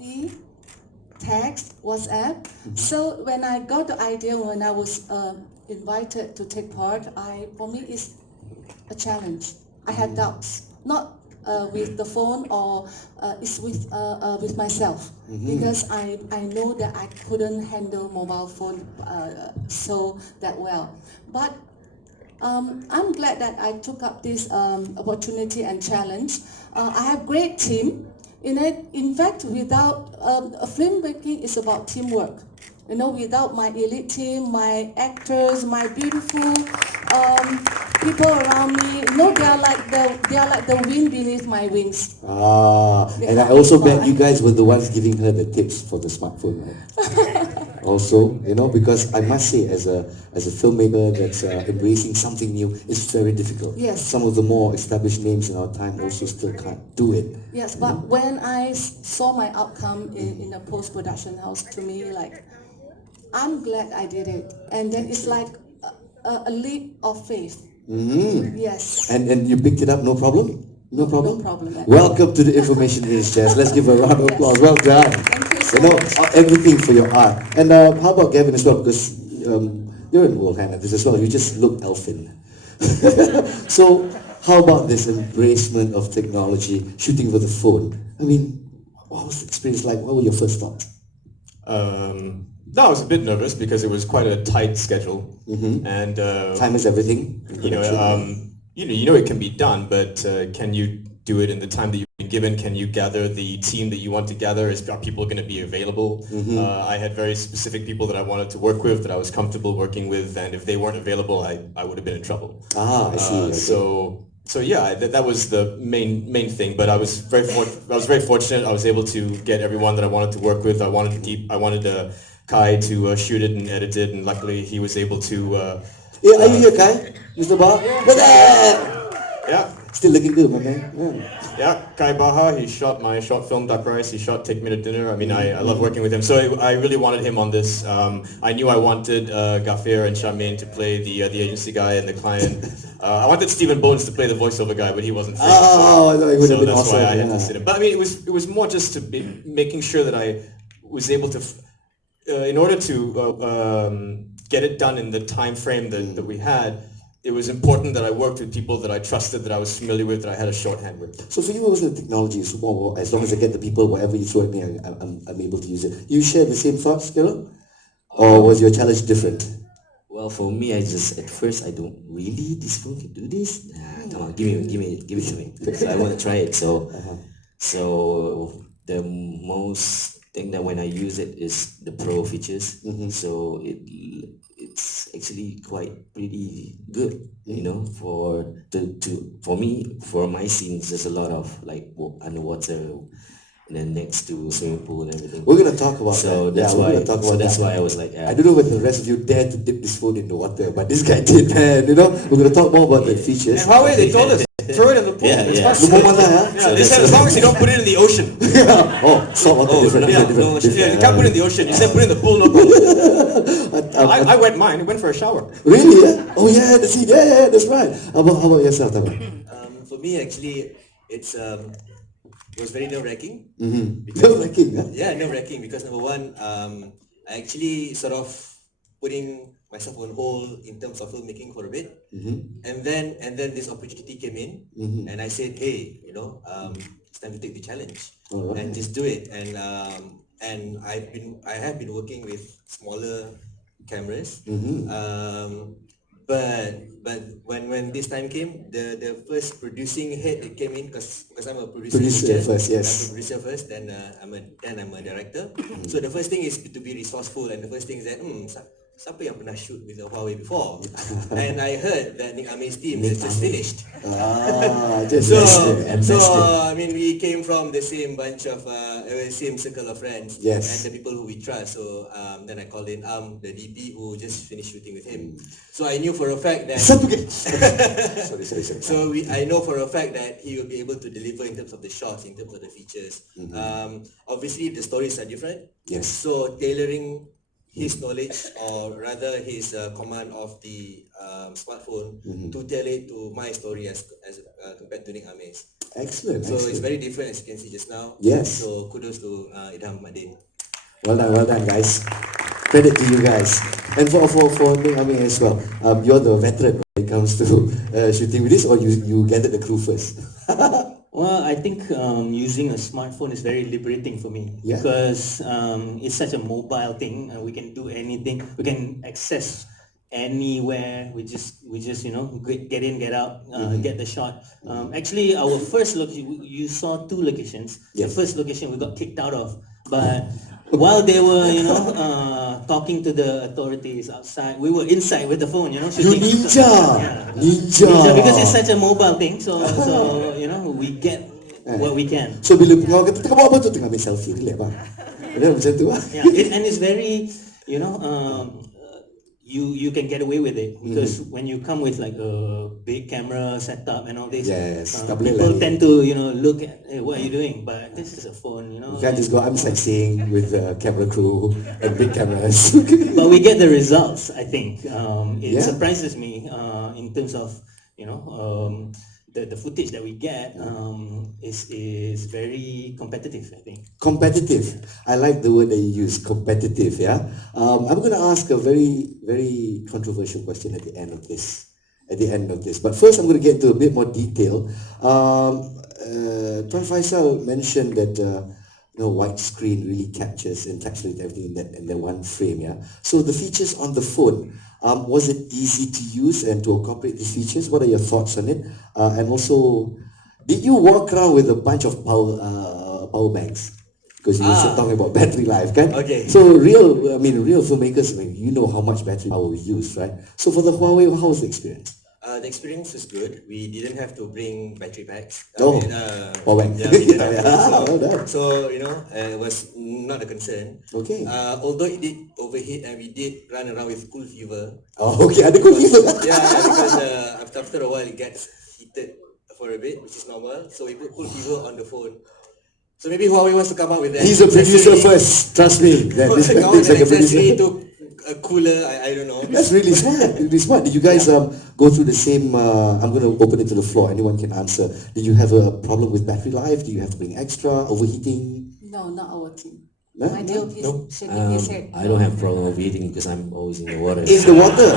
see text, WhatsApp. So when I got the idea, when I was invited to take part, for me it's a challenge. I had doubts, not with the phone or it's with myself, because I know that I couldn't handle mobile phone so that well. But I'm glad that I took up this opportunity and challenge. I have great team. In fact, without filmmaking is about teamwork. You know, without my elite team, my actors, my beautiful people around me, you know, they are like the wind beneath my wings. And I also bet you guys were the ones giving her the tips for the smartphone, right? Also, you know, because I must say, as a filmmaker that's embracing something new, it's very difficult. Yes. Some of the more established names in our time also still can't do it. Yes, but when I saw my outcome in a post-production house, to me, like, I'm glad I did it. And then it's like a leap of faith. Yes. And you picked it up, no problem? No problem? No problem at all. Welcome to the Information Age, Jazz. Let's give a round of applause. Well done. Thank you so You know, much. everything for your art. And how about Gavin as well? Because you're in World Hand at this as well. You just look elfin. So, how about this embracement of technology, shooting with a phone? I mean, what was the experience like? What were your first thoughts? No, I was a bit nervous because it was quite a tight schedule, and Time is everything. in you know, production. you know it can be done, but can you do it in the time that you've been given? Can you gather the team that you want to gather? Are people going to be available? I had very specific people that I wanted to work with, that I was comfortable working with, and if they weren't available, I would have been in trouble. I see. Okay. So yeah, that was the main thing. But I was very fortunate. I was able to get everyone that I wanted to work with. I wanted Kai to shoot it and edit it, and luckily he was able to. Yeah, are you here, Kai? Mr. Bar? Yeah. Still looking good, my man. Yeah, Kai Baha, he shot my short film Duck Rice, he shot Take Me to Dinner. I mean, I love working with him. So I really wanted him on this. I knew I wanted Gafir and Charmaine to play the agency guy and the client. I wanted Stephen Bones to play the voiceover guy, but he wasn't free. Oh, no, it would have So been that's awesome. why I had yeah. to sit him. But I mean, it was more just to be making sure that I was able to, in order to get it done in the time frame that we had, it was important that I worked with people that I trusted, that I was familiar with, that I had a shorthand with. So for you, what was the technology? So, well, as long as I get the people, whatever you throw at me, I'm able to use it. You share the same thoughts, Carol? Or was your challenge different? Well, for me, at first I don't really, this phone can do this? Nah, come on, give it to me. So I want to try it. So the most thing that when I use it is the pro features. So it's actually quite pretty good, you know, for me, for my scenes. There's a lot of like underwater, and then next to swimming pool and everything. We're going to talk about So that. that's we're why. gonna talk about So that's that. why I was like, I don't know whether the rest of you dare to dip this phone in the water, but this guy did, man. You know, we're going to talk more about the features. And Huawei, they told us, throw it in the pool. Yeah, It's yeah. fine. Lumang mana, huh? Yeah, they said as long as you don't put it in the ocean. Oh, salt water, different. Yeah, different. yeah, you can't put it in the ocean. You said put it in the pool, no pool. I wet mine. I went for a shower. Really? Yeah? Oh yeah, that's right. How about yourself, Tama? For me, actually, it was very nerve-wracking. Nerve-wracking, huh? Yeah, nerve-wracking because number one, I actually sort of putting myself on hold in terms of filmmaking for a bit, and then this opportunity came in, and I said, hey, you know, it's time to take the challenge and just do it. And I have been working with smaller cameras, but when this time came, the first producing head that came in, because I'm a producer First, yes. I'm a producer first, then I'm a director. So the first thing is to be resourceful, and the first thing is that siapa yang pernah shoot with a Huawei before? And I heard that Nick Ame's team has just finished. So I mean, we came from the same bunch of same circle of friends, Yes. and the people who we trust. So then I called in the DP who just finished shooting with him. So I knew for a fact that sorry. so I know for a fact that he will be able to deliver in terms of the shots, in terms of the features. Obviously the stories are different. Yes. So tailoring his knowledge, or rather his command of the smartphone, to tell it to my story as compared to Nick Ame's. Excellent. So it's excellent. very different, as you can see just now. Yes. So kudos to Idham Madin. Well done, guys. Credit to you guys. And for Ning Ami as well. You're the veteran when it comes to shooting with this, or you gathered the crew first? Well, I think using a smartphone is very liberating for me Yeah. because it's such a mobile thing. We can do anything. We can access anywhere. We just get in, get out, get the shot. Actually, our first location, you saw two locations. Yes. The first location we got kicked out of, but while they were talking to the authorities outside, we were inside with the phone, You shooting. ninja! Yeah. Ninja! Because it's such a mobile thing, so we get what we can. So bila kau kata tengah buat apa tu, tengah ambil selfie, relax bang. Macam tu lah. Yeah, and it's very, you can get away with it because when you come with like a big camera setup and all this, Yes, tak boleh people lah. tend to look at, hey, what are you doing? But this is a phone, You can't just go, I'm sightseeing with the camera crew and big cameras. But we get the results. I think it Yeah. surprises me in terms of the footage that we get is very competitive, I think. Competitive. I like the word that you use, competitive, yeah? I'm going to ask a very, very controversial question at the end of this. But first I'm going to get into a bit more detail. Tuan Faisal mentioned that widescreen really captures and encapsulates everything in that one frame, yeah? So the features on the phone, was it easy to use and to incorporate these features? What are your thoughts on it? And also, did you walk around with a bunch of power banks? Because you were talking about battery life, kan? Okay. So real filmmakers, you know how much battery power we use, right? So for the Huawei, how was the experience? The experience was good. We didn't have to bring battery packs. Oh, power bank. Yeah, we didn't have Yeah, well to. done. So it was not a concern. Okay. Although it did overheat and we did run around with cool fever. Oh, okay, ada cool fever. Yeah, because after a while it gets heated for a bit, which is normal. So we put cool fever on the phone. So maybe Huawei wants to come out with that. He's a producer first, trust me. That this Come out looks with like a an accessory producer. to a cooler. I don't know. That's really smart. Really smart. Did you guys go through the same? I'm going to open it to the floor. Anyone can answer. Did you have a problem with battery life? Do you have to bring extra overheating? No, not our team. No? My deal is shaking his head. I don't have problem with eating because I'm always in the water. In the water.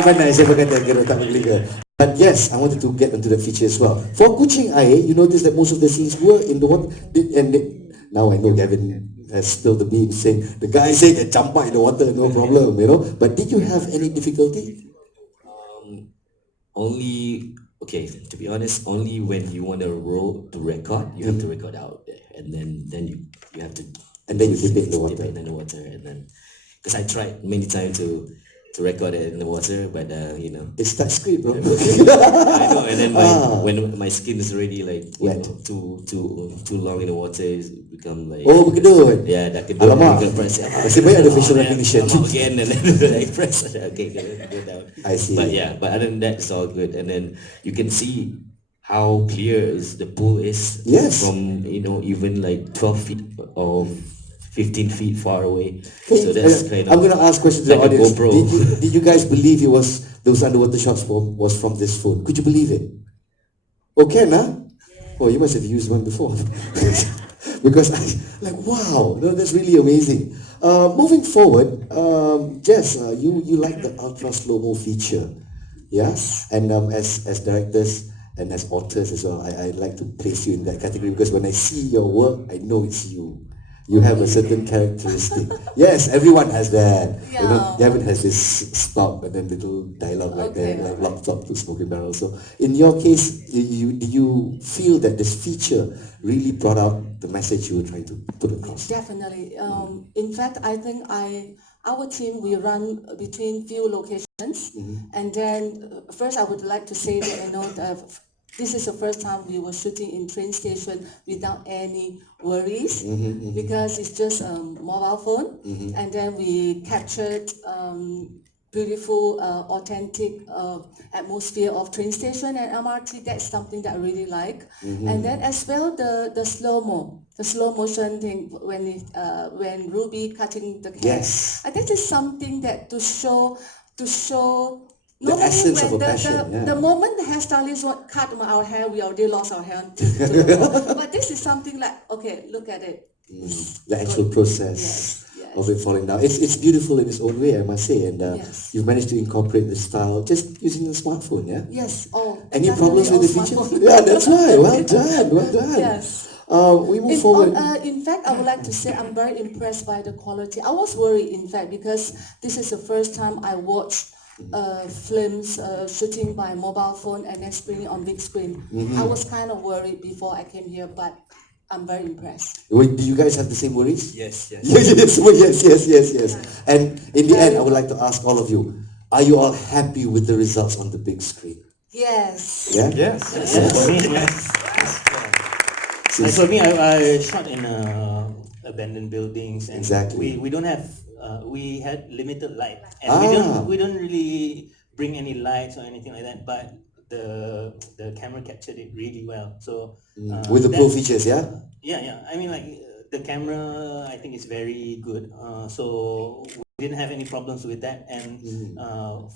Pandai. Siapa kata kira tak berliga. But yes, I wanted to get into the feature as well. For Kuching Air, you notice that most of the scenes were in the water. Now I know Gavin has spilled the beans saying, the guy said that jump out in the water, no problem, But did you have any difficulty? To be honest, only when you want to roll to record, you have to record out there, and then you have to, And then you dip it in the water. dip it in the water, and then because I tried many times to record it in the water, but It's touch screen, bro. I know, and then when my skin is already like Wet. too long in the water, it's become like Oh, berkedut. yeah, that could Alamak. press. Masih banyak ada facial recognition. Again, and then I press. Okay, go down. I see. But other than that, it's all good. And then you can see how clear is the pool is. Yes. From even like 12 feet or 15 feet far away. So that's kind of. I'm going to ask questions to the like a audience. GoPro. Did you guys believe those underwater shots was from this phone? Could you believe it? Oh, can, huh? Oh, you must have used one before. Because wow, that's really amazing. Moving forward, Jess, you like the ultra slow-mo feature, yeah? And as directors and as authors as well, I like to place you in that category because when I see your work, I know it's you. You have a certain characteristic. Yes, everyone has that. Yeah. Gavin has this stop and then little dialogue like Okay. that, like lock top to smoking barrel. So in your case, did you feel that this feature really brought out the message you were trying to put across? Definitely. In fact, I think our team, we run between few locations, and then first I would like to say that this is the first time we were shooting in train station without any worries because it's just a mobile phone, and then we captured beautiful, authentic atmosphere of train station and MRT. That's something that I really like. And then as well the slow motion thing when Ruby cutting the hair. Yes. I think it's something that to show Normally, essence of when a passion, yeah. the moment the hairstylist want cut our hair, we already lost our hair but this is something like, okay, look at it. The actual process Yes, of it falling down. It's beautiful in its own way, I must say, and Yes. you've managed to incorporate the style just using the smartphone, yeah? Yes. Oh. Any definitely problems with the on features? smartphone. Yeah, that's right. Well done, well done. Yes. We move forward. In fact, I would like to say I'm very impressed by the quality. I was worried, in fact, because this is the first time I watched films shooting by mobile phone and then screening on big screen. I was kind of worried before I came here, but I'm very impressed. Wait, do you guys have the same worries? Yes, yes. Yes. And in the end, I would like to ask all of you, are you all happy with the results on the big screen? Yes. Yeah? Yes. For me, yes. Like for me, I shot in abandoned buildings, and Exactly. we don't have we had limited light, and Ah. we don't really bring any lights or anything like that. But the camera captured it really well. So With the pro that's- features, yeah? yeah. I mean, like the camera, I think is very good. So we didn't have any problems with that, and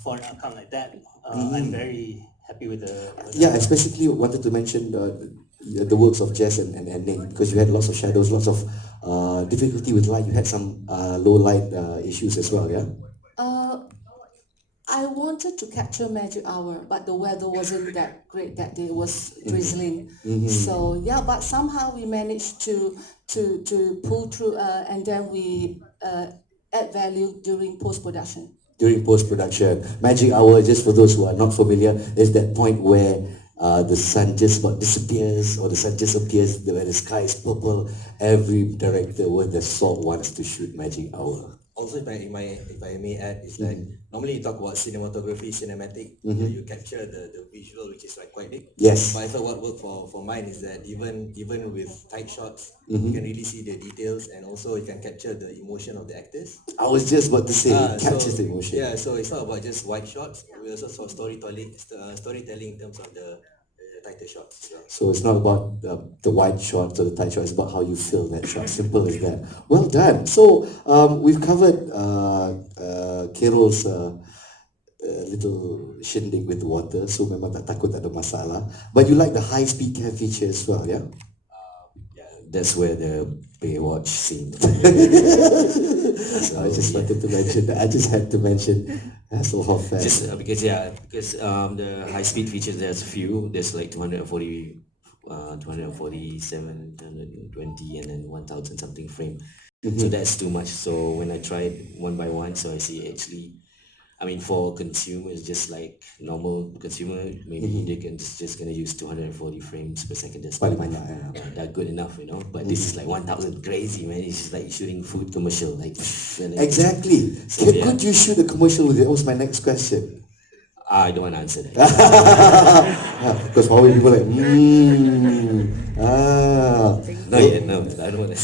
for an account like that, I'm very happy with the. Yeah, I specifically wanted to mention the works of Jess and Nick, because you had lots of shadows, lots of difficulty with light. You had some low light issues as well, yeah? I wanted to capture magic hour, but the weather wasn't that great that day. It was drizzling. So yeah, but somehow we managed to pull through, and then we add value during post-production. During post-production. Magic hour, just for those who are not familiar, is that point where the sun just about disappears, or the sun just appears, where the sky is purple. Every director with the salt wants to shoot magic hour. Also, if I may add, is like normally you talk about cinematography, cinematic, you capture the visual, which is like quite big. Yes. But I thought what worked for mine is that even with tight shots, you can really see the details, and also you can capture the emotion of the actors. I was just about to say, it So- captures the emotion. Yeah, so it's not about just wide shots. We also saw storytelling in terms of the tighter shots. So it's not about the wide shot or the tight shot, it's about how you feel that shot. Simple as that. Well done. So we've covered Carol's little shindig with water, so memang tak takut, tak ada masalah. But you like the high-speed cam feature as well, yeah? That's where the Baywatch scene. So I just wanted to mention that. I just had to mention Hasselhoff. Just because the high speed features, there's a few. There's like 240, 247, 220, and then 1000 something frame. So that's too much. So when I tried one by one, so I see actually, I mean, for consumers, just like normal consumer, maybe they can just gonna use 240 frames per second. That's Paling not banyak, yeah. that good enough, you know. But this is like 1000, crazy, man. It's just like shooting food commercial, like and then- Exactly. So, yeah. Could you shoot a commercial with it? That was my next question. I don't want to answer that. Because Huawei people like, No, yeah, no, I don't want to.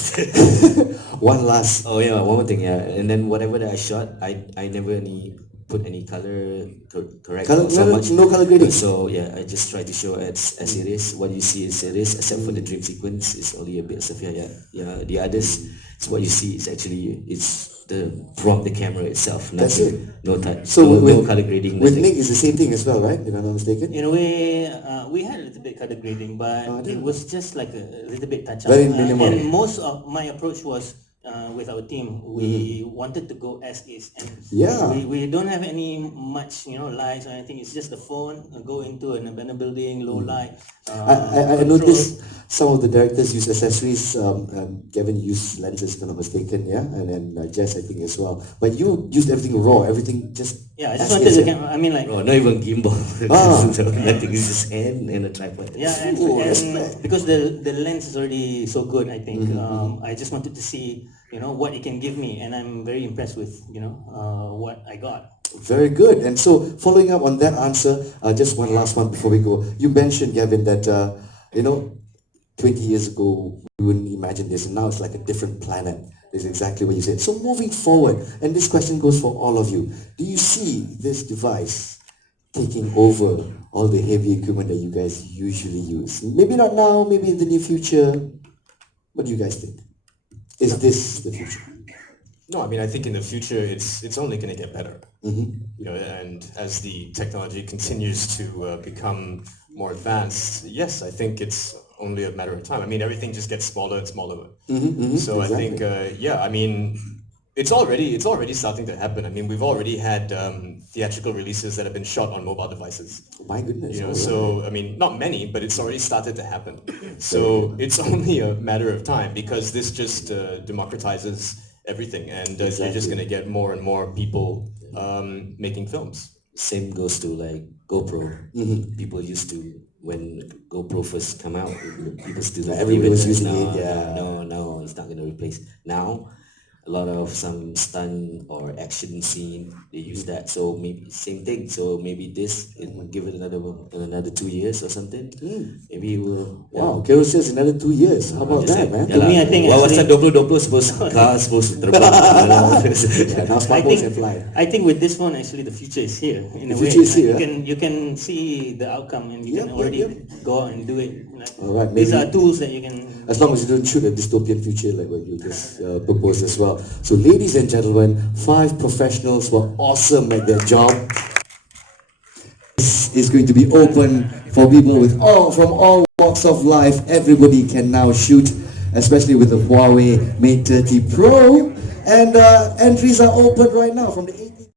One last. Oh yeah, one more thing, yeah. And then whatever that I shot, I never put any color correct so much. No color grading. So yeah, I just try to show as it is. What you see is it is, except for the dream sequence, it's only a bit severe. Yeah. The others, it's what you see is actually from the camera itself. That's Nothing, it. no touch, So no color grading. With Nothing. Nick, it's the same thing as well, right? If I'm not mistaken. In a way, we had a little bit color grading, but it was just like a little bit touch up. Very minimal. And most of my approach was with our team. We wanted to go as is, and Yeah. we don't have any much lights or anything. It's just the phone. Go into an abandoned building, low light. I control. noticed some of the directors use accessories. Gavin used lenses, if I'm not mistaken, yeah, and then Jess, I think, as well. But you used everything raw, everything just. Yeah, I as just wanted is, the yeah? camera. I mean, like. Oh, not even gimbal. Ah. So nothing. It's just hand and a tripod. Yeah, and because the lens is already so good, I think I just wanted to see what it can give me, and I'm very impressed with what I got. Very good. And so, following up on that answer, just one last one before we go. You mentioned, Gavin, that 20 years ago we wouldn't imagine this, and now it's like a different planet. Is exactly what you said. So moving forward, and this question goes for all of you, do you see this device taking over all the heavy equipment that you guys usually use? Maybe not now, maybe in the near future. What do you guys think? Is this the future? No, I mean, I think in the future it's only going to get better. You know, and as the technology continues to become more advanced, yes, I think it's only a matter of time. I mean, everything just gets smaller and smaller. So I think, yeah, I mean, it's already starting to happen. I mean, we've already had theatrical releases that have been shot on mobile devices. My goodness. You know, all so I mean, not many, but it's already started to happen. So it's only a matter of time because this just democratizes everything, and you're just Exactly. going to get more and more people making films. Same goes to like GoPro. People used to, when GoPro first come out, people still don't Everybody believe was it. using No, it, yeah. no, it's not gonna replace. Now, a lot of some stunt or action scene, they use that. So maybe same thing. So maybe this, give it another 2 years or something. Maybe we'll. Wow, Carousels another 2 years. How about Just that, say, man? To me, I think Wawasan actually- 2020 supposed cars supposed to terbang. Yeah, now I smartphones think can fly. I think with this one actually the future is here in The a way. future is here, You can see the outcome and you Yep, can already yep, go out and do it. Like, Alright, these maybe- are tools that you can. As long as you don't shoot a dystopian future like what you just proposed as well. So ladies and gentlemen, 5 professionals who are awesome at their job. This is going to be open for people from all walks of life. Everybody can now shoot, especially with the Huawei Mate 30 Pro. And entries are open right now from the 18th.